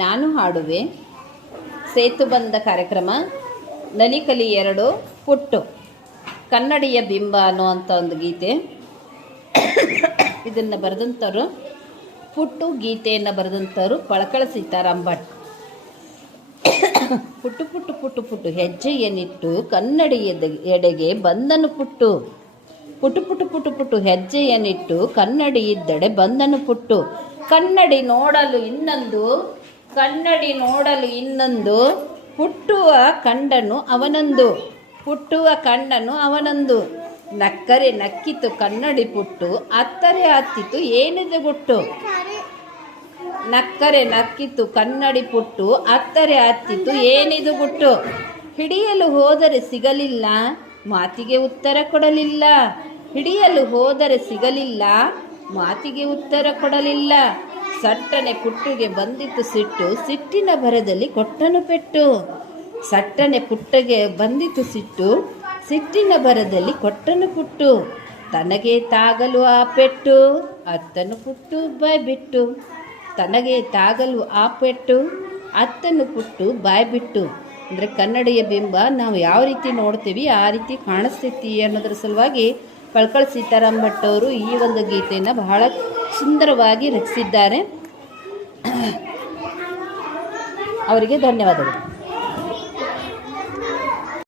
ನಾನು ಹಾಡುವೆ ಸೇತುಬಂಧ ಕಾರ್ಯಕ್ರಮ ನಲಿಕಲಿ 2 ಪುಟ್ಟು ಕನ್ನಡಿಯ ಬಿಂಬ ಅನ್ನುವಂಥ ಒಂದು ಗೀತೆ. ಇದನ್ನು ಬರೆದಂಥವ್ರು ಪುಟ್ಟು, ಗೀತೆಯನ್ನು ಬರೆದಂಥವ್ರು ಪಳಕಳ ಸೀತಾರಾಮ್ ಭಟ್. ಪುಟ್ಟು ಪುಟ್ಟು ಪುಟ್ಟು ಪುಟ್ಟು ಹೆಜ್ಜೆಯನ್ನಿಟ್ಟು ಕನ್ನಡಿಯ ಎಡೆಗೆ ಬಂದನು ಪುಟ್ಟು. ಪುಟ್ಟು ಪುಟ್ಟು ಪುಟ್ಟು ಪುಟ್ಟು ಹೆಜ್ಜೆಯನ್ನಿಟ್ಟು ಕನ್ನಡಿ ಇದ್ದಡೆ ಬಂದನು ಪುಟ್ಟು. ಕನ್ನಡಿ ನೋಡಲು ಇನ್ನೊಂದು ಪುಟ್ಟುವ ಕಂಡನು ಅವನೊಂದು. ನಕ್ಕರೆ ನಕ್ಕಿತು ಕನ್ನಡಿ ಪುಟ್ಟು, ಅತ್ತರೆ ಹತ್ತಿತು ಏನಿದು ಗುಟ್ಟು. ನಕ್ಕರೆ ನಕ್ಕಿತು ಕನ್ನಡಿ ಪುಟ್ಟು, ಅತ್ತರೆ ಹತ್ತಿತು ಏನಿದು ಗುಟ್ಟು. ಹಿಡಿಯಲು ಹೋದರೆ ಸಿಗಲಿಲ್ಲ, ಮಾತಿಗೆ ಉತ್ತರ ಕೊಡಲಿಲ್ಲ. ಸಟ್ಟನೆ ಪುಟ್ಟುಗೆ ಬಂದಿತು ಸಿಟ್ಟು, ಸಿಟ್ಟಿನ ಭರದಲ್ಲಿ ಕೊಟ್ಟನು ಪುಟ್ಟು. ತನಗೆ ತಾಗಲು ಆ ಪೆಟ್ಟು, ಅತ್ತನು ಪುಟ್ಟು ಬಾಯ್ಬಿಟ್ಟು. ಅಂದರೆ ಕನ್ನಡಿಯ ಬಿಂಬ ನಾವು ಯಾವ ರೀತಿ ನೋಡ್ತೀವಿ ಆ ರೀತಿ ಕಾಣಿಸ್ತೈತಿ ಅನ್ನೋದ್ರ ಸಲುವಾಗಿ ಪಳಕಳ ಸೀತಾರಾಮ್ ಭಟ್ ಅವರು ಈ ಒಂದು ಗೀತೆಯನ್ನು ಬಹಳ ಸುಂದರವಾಗಿ ರಚಿಸಿದ್ದಾರೆ. ಅವರಿಗೆ ಧನ್ಯವಾದಗಳು.